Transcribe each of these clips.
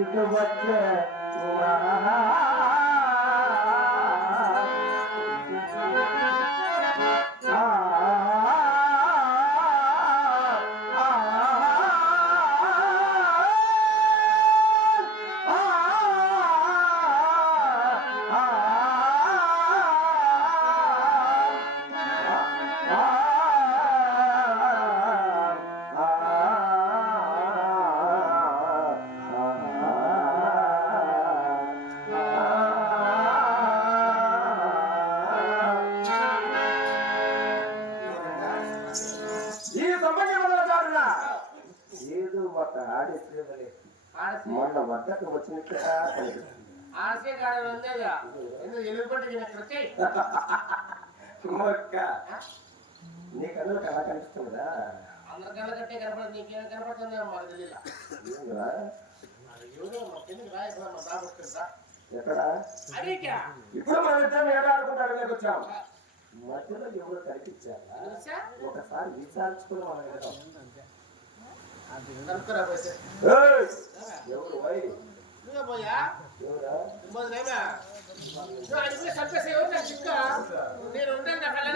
ఇటు వచ్చే ఇటు మొన్న వద్దకు వచ్చినట్టు ఆర్సీ కాడ ఉందేగా? ఎందుకు ఎలుగుబడికి వచ్చి మొక్క నీకు అందరూ అలా కనిపిస్తుందా? అందరికన్నా కట్టే కనపడదు నీకేం కనపడుతుంది మాకు తెలియదు ఏందిరా? ఎవరో? మా కిందకి రా ఇక్కడ మా బాబు వస్తుందా ఎక్కడ? అడిగా ఇప్పుడు మన ఇద్దరం ఏడాడుకుంటూ అడగలేక వచ్చాం. మధ్యలో ఎవరో కనిపించారా? ఒకసారి విచారించుకుని ఎవరు వై పోయా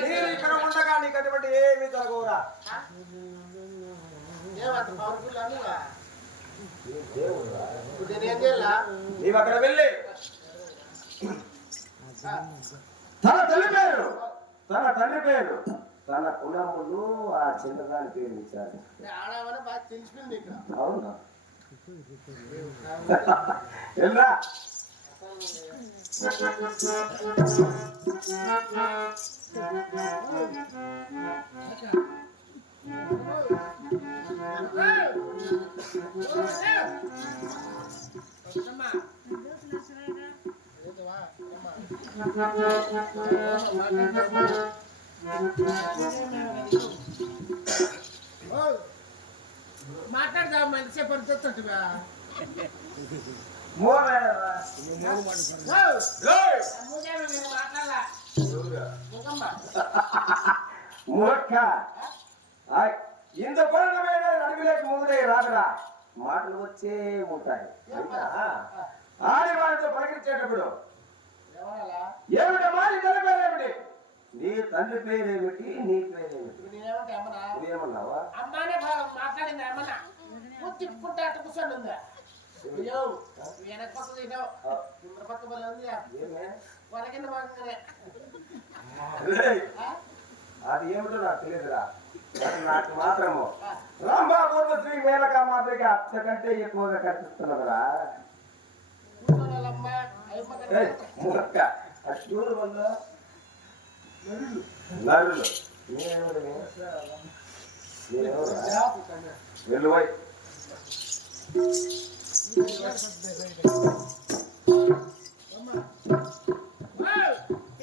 నేను ఇక్కడ ఉండగా నీకు అటువంటి ఏమీ జరగవురా నీవు అక్కడ వెళ్ళి తన తల్లి పేరు. తన తండ్రి పేరు. తన కులములు ఆ చిన్నదాని పేరు ఇచ్చారు. ఆడవని బాగా తెలిసిపోయింది నీకు అవునా వెళ్ళరా మాట్లాడదాం ఎంతసేపు ఆయ్, ఇంత పూర్ణమైన అడుగులేక ముందే రాదురా మాటలు వచ్చే ఉంటాయి. ఆడి వారితో పలికించేటప్పుడు ఏమిటమ్మా నీ తల్లి పేరేమిటి నీ తండ్రి పేరేమిటి? నీ పేరేమిటి? నేనేమంటే అమ్మనా? బాగా మాట్లాడింది అమ్మనా? తిప్పుకుంటే అట్ట కూర్చొని ఉందా? వెనక పక్క బలి ఉంది? వరకింద అది ఏమిటో నాకు తెలియదురా. నాకు మాత్రము. రాంబాబు శ్రీ మేనక మాదిరిగా అచ్చ కంటే ఎక్కువగా కనిపిస్తున్నదిరా. ఆ చూడు వల్ల. నరులు పోయ్.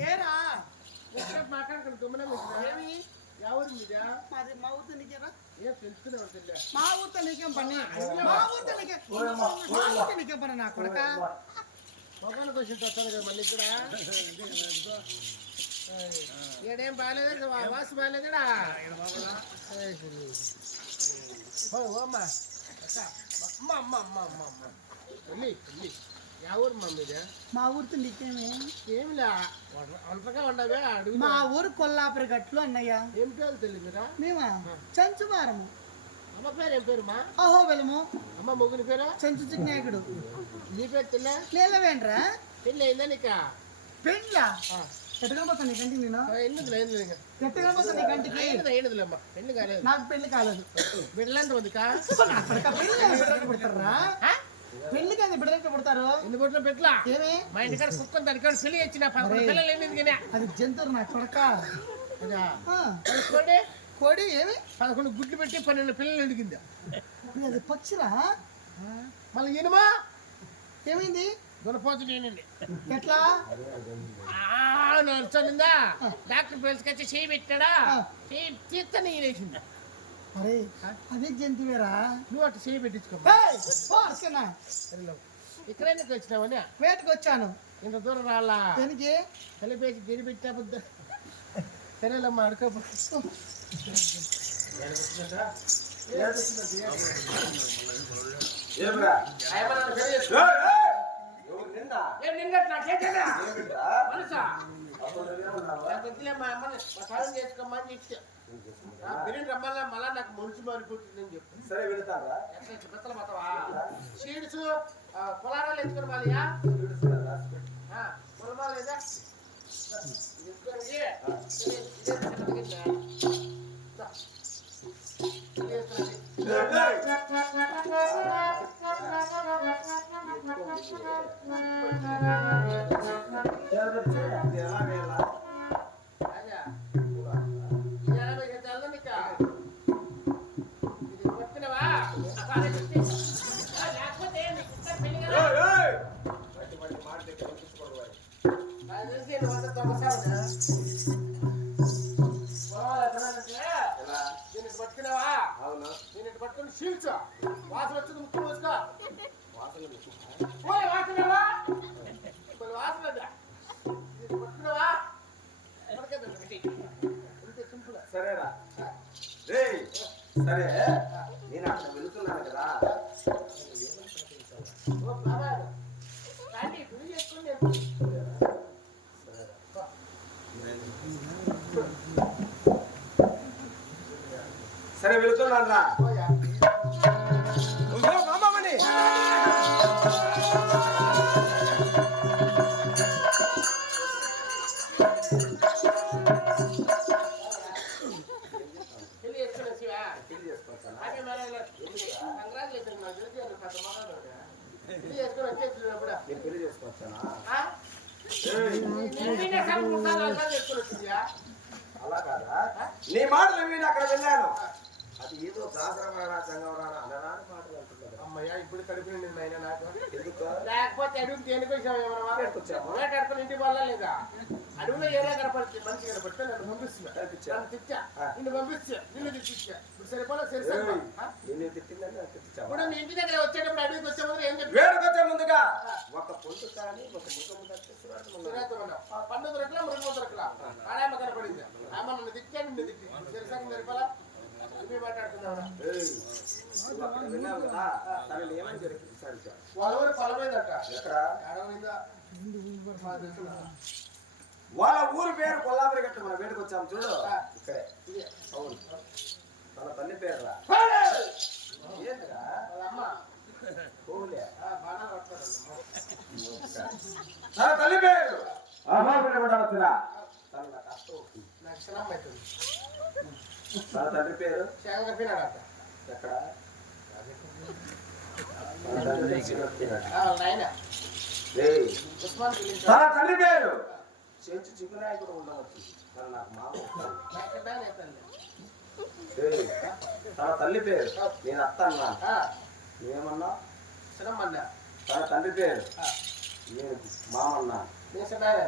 ఏరా మాట్లాడుకుని తుమ్మనే ఏమి? ఎవరు మీదా? మరి మా ఊరితో నీకేరా ఏం తెలుసుకునే తెలియదు మా ఊరితో నీకేం పని? మా ఊరితో నీకే ఓయమ్మా, మా ఊరితో నీకేం పని నా కొడక? మొగానికి వచ్చి వస్తాను కదా మళ్ళీ ఇక్కడ. ఏడేం బాగాలేదు? వాసు బాగాలేదుడా? అమ్మ. అమ్మ అమ్మ అమ్మ అమ్మ అమ్మ. వెళ్ళి వెళ్ళి ఎవరు మమ్మీదే మా ఊరితో నీకేమి ఏమిలే? ఒంటరిగా ఉండవే అడుగు మా ఊరు కొల్లాపురి గట్లు అన్నయ్య. ఏం పేరు తెలియదురా మేమా? చంచువారము అమ్మ పేరు ఏం పేరు మా అహో వెలము అమ్మ మొగుని పేరు? చెంచు చిన్నకుడు నీ పేరు తిన్నా నీళ్ళవేంట్రా పెళ్ళి అయిందా నీకా? పెండ్లా? కంటికి నేను? ఎందుకు కాలేదు. నాకు పెళ్ళి కాలేదు. బిడ్డలంత పెళ్ళి కాని పుడతారా? పెళ్ళి కాని ఏమి? మా ఇంటికాడ కుక్కని దానికాడ పెళ్ళి ఇచ్చిన పదకొండు పిల్లలు ఎన్ని ఎందుకనే అది జంతువు నా కొడక. కోడి? ఏమి? పదకొండు గుడ్లు పెట్టి పన్నెండు పిల్లలు ఎదిగిందా. ఇది అది పచ్చిరా మళ్ళీ ఇనుమా ఏమైంది? దునపోతు నేనండి ఎట్లా? నడుచుందా డాక్టర్ పిలుచుకొచ్చి చేయి పెట్టాడా. చేయి తీస్తా నేనేసింది అరే అదే జంతువేరా నువ్వు అటు చేయి పెట్టించుకో. ఇక్కడ ఎందుకు వచ్చినావని? వేటకు వచ్చాను. ఇంత దూరం రాలా? దేనికి? కలిపేసి గిరి పెట్టా బుద్ధ. సరేలమ్మా అడుకోబో ఏమిరా ఏయ్, ఏయ్! ఎవరు నిన్నా? ఏమిరా? అప్పుడు నువ్వేమన్నావా? మా అమ్మని మా సాయం చేసుకోమని? చెప్తే ఆ బిర్యానీ రమ్మల్లా మళ్ళా నాకు మనసు మారిపోతుందని చెప్పి. సరే వెళతారా ఎట్లా చిత్తలు పోతావా? సీడ్స్ పొలారాలు ఎత్తుకుని వాళ్ళయా విడుస్తున్నారా? పొలమా లేదా? ఎత్తుకొని ఇదే, ఇదే, ఇదే పట్టుకున్నావా అవునా? దీనికి పట్టుకుని చీల్చు వాసన వచ్చింది ముక్కు మూసుకో? వాసన. పోయి వాసనవా? కొన్ని వాసన? దీనికి పట్టుకున్నావా? సరేరా. ఏయ్, సరే. నేను అక్కడ వెళుతున్నాను కదా. ఓ బాబా కానీ పెళ్ళి చేసుకుని నేను సరే వెళుతున్నాను రా పోయా నువ్వు మామని పెళ్ళి చేసుకుని శివా పెళ్ళి చేసుకుంటాను అదే మన కంగ్రాచులేషన్ నాకు తెలిసి అది పెద్ద మొదలు పెళ్ళి చేసుకుని వచ్చేసినప్పుడు నేను పెళ్ళి చేసుకొచ్చానా ఆ? ఏయ్, నేను వినే సార్ మూడు సార్లు నాలుగు సార్లు చేసుకుని వచ్చిందియా అలా కాదా నీ మాటలు విని అక్కడ వెళ్ళాను అది ఏదో దాసరమానా చంగవరానా అనరాని మాటలు అంటున్నారు. అమ్మయ్యా ఇప్పుడు కడుపు నిండింది ఆయన నాకు. ఎందుకు? లేకపోతే అడుగు దేనికి వచ్చాము ఏమన్నా వేటకొచ్చామా? వేటాడుకుని ఇంటికి వల్ల లేదా? అడవిలో ఏదో కనపడితే మనిషి కనపడితే నన్ను పంపిస్తున్నా? నన్ను తెచ్చా ఆ. నిన్ను పంపిస్తా నిన్ను తెచ్చిచ్చా ఇప్పుడు సరిపోలే సరి సరిపో. ఆ? నేను తిట్టిందని ఇప్పుడు మీ ఇంటి దగ్గర వచ్చేటప్పుడు అడవికి వచ్చే ముందు ఏం చెప్పి వేడుకొచ్చే ముందుగా. ఒక పొందు కానీ ఒక ముఖం దర్శిస్తున్నాడు పండు దొరకలా మృగం దొరకలా ఆడామ కనపడింది ఆమె నన్ను తిట్టా నిన్ను తిట్టి సరిసగం సరిపోలా ఇవి మాట్లాడుతున్నావురా నువ్వు అక్కడ విన్నావు కదా తనని ఏమని జరిగింది సరిగ్గా వాళ్ళ ఊరు పొలమైందట ఎక్కడ ఏడమైందా మాకు తెలుసునా? వాళ్ళ ఊరు పేరు కొల్లాపురి గట్ట మనం వేడుకొచ్చాము చూడు. ఆ. ఇక్కడే. అవును. తన తల్లి పేరు. తన తల్లి పేరు. తన తండ్రి పేరు ఎక్కడ తన తల్లి పేరు? చెంచు చిగురాయి కూడా ఉండవచ్చు. తన నాకు మామ. తల్లి పేరు? నేను అత్త అన్నా క్షణం అన్నా తన తండ్రి పేరు? నేను మామన్నా. నేను చిన్నాయన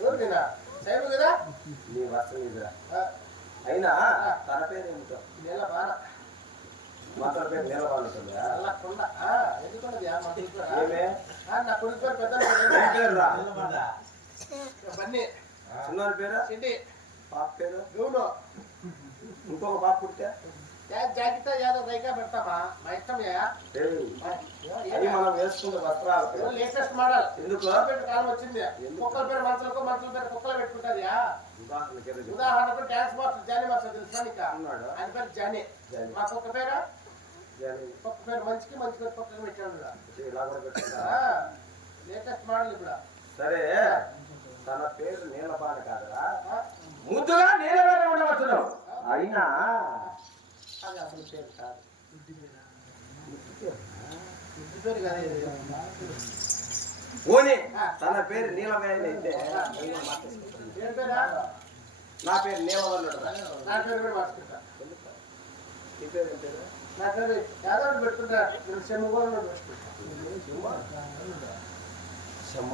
ఎవరు తిన్నా సైబు కదా? నీ వర్షం ఇదిరా ఆ, అయినా తన పేరు ఏమిటో? నెల బాణ మా తన పేరు నిలబడుతుందా నల్ల కొండ? నా కొడుకు పేరు పెద్ద పేరు రా బన్నీ చిన్నవారి పేరు చెండి పాప పేరు గౌను ఇంకొక పాప పుట్టే జాకెట్ ఏదో రైగా పెడతామా మా ఇష్టమే ఏయ్, అది మనం వేసుకున్న వస్త్రాలు. లేటెస్ట్ మోడల్ ఎందుకు? పెట్టి కాలం వచ్చింది? కుక్కల పేరు మనుషులకు మనుషుల పేరు కుక్కలు పెట్టుకుంటారు ఉదాహరణకి డాన్స్ మాస్టర్ జానీ మాస్టర్ తెలుసా. ఆయన పేరు జానీ జానీ. మా కుక్క పేరు పేరు మంచికి మంచి పెట్టుకుంటా. ఆ, లేటెస్ట్ మోడల్ ఇప్పుడు సరే. తన పేరు నీలబాణ కాదురా. ముద్దుగా నీలవేణ ఉండవచ్చును అయినా అది అసలు పేరు కాదు. పోనీ తన పేరు నీలవేణ అయితే నా పేరు నీలవన్నుడు నా పేరు కూడా మార్చుకుంటా. నీ పేరు ఏం పేరు నా పేరు యాదవ్ పెట్టుకుంటా నేను